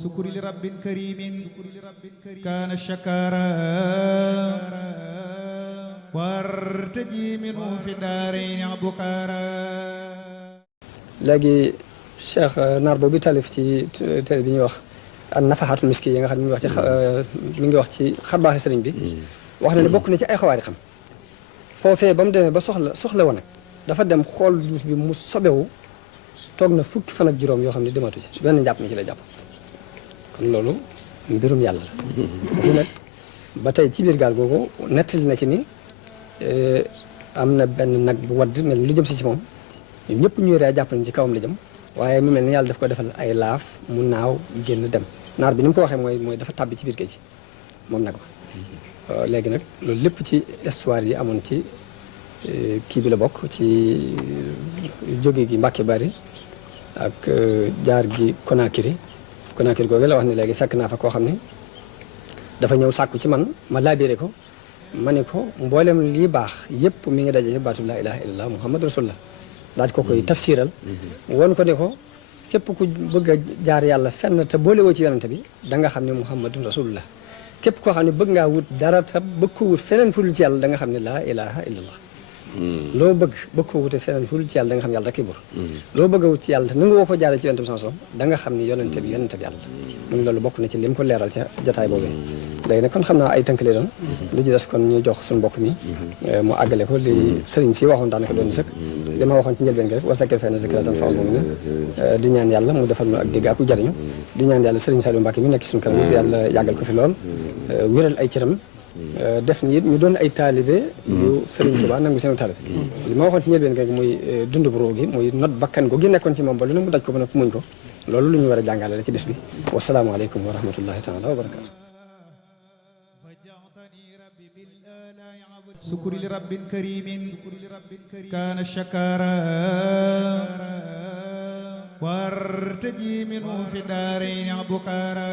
sukuri li rabbin karimin kaana shakara wartaji minu fi daarayni bukara. léegi Cheikh naar boobu taalif ci téere bi ñuy wax an nafahatul miski yi nga xam ne mi ngi wax ci xarbaaxi sëriñ bi wax na ne bokk na ci ay xawaari xam foofee ba mu demee ba soxla woon nag dafa dem xool duus bi mu sobewu toog na fukki fan ak juróom yoo xam ne dematu ci benn njàpp mi ci la jàpp kon loolu mbirum yàlla la fii nag ba tey ci biir gaal googu nettali na ci ni am na benn nag bu wadd mel ni lu jëm si ci moom ñun ñëpp ñuy ree jàpp nañ ci kawam la jëm waaye mu mel ni yàlla daf ko defal ay laaf mu naaw génn dem naar bi ni mu ko waxee mooy dafa tàbbi ci biir géej gi moom nag ma léegi nag loolu lépp ci histoire yi amoon ci kii bi la bokk ci jóge gi Mbàkke Bari ak jaar gi Conakry googu la wax ne léegi fekk naa fa koo xam ne dafa ñëw sàkku ci man ma laabiré ko ma ne ko mboolem lii baax yëpp mi ngi daje baatu laa ilaha illallah muhammad rasulullah daal di ko koy tafsiral woon ko ne ko képp ku bëgg a jaar yàlla fenn te boole woo ci yonente bi da nga xam ne muhammadun rasulullah képp koo xam ne bëgg ngaa wut dara te bëgg ko wut feneen fu dul ci yàlla da nga xam ne laa ilaha illallah loo bëgg ko wute feneen fu dul ci yàlla da nga xam ne yàlla rek bur loo bëgg a wut ci yàlla te nangu woo ko jaare ci yonente bi sallallahu alayhi wasallam da nga xam ne yonente bi yàlla mun loolu bokk na ci lim ko leeral ca jataay boobu léegi nag kon xam naa ay tënk lay doon li ci des kon ñu jox suñu mbokk mi mu àggale ko li sëriñ si waxoon daanaka doon sëkk li ma waxoon ci njëlbeen gi rek wa zakkir fa inna zikratan tanfa'u mu'minin di ñaan yàlla mu defal nu ak dégg ak jariñu di ñaan yàlla sëriñ Saliou Mbacké mi nekk ci suñu kanam yàlla yàggal ko fi lool wéral ay cëram def ni it ñu doon ay taalibe yu sëriñ Tuubaa nangu seen taalibe li ma waxoon ci njëlbeen gi rek muy dund bu roo gi muy not bakkan go gi nekkoon ci moom ba lu ne mu daj ko ba nag muñ ko loolu lu ñu war a jàngale la ci bés bi wasalaamu aleykum wa rahmatullahi taala wa barakatu sukuri li rabbin karimin kaana shakara wartaji minu fi daarayni bukara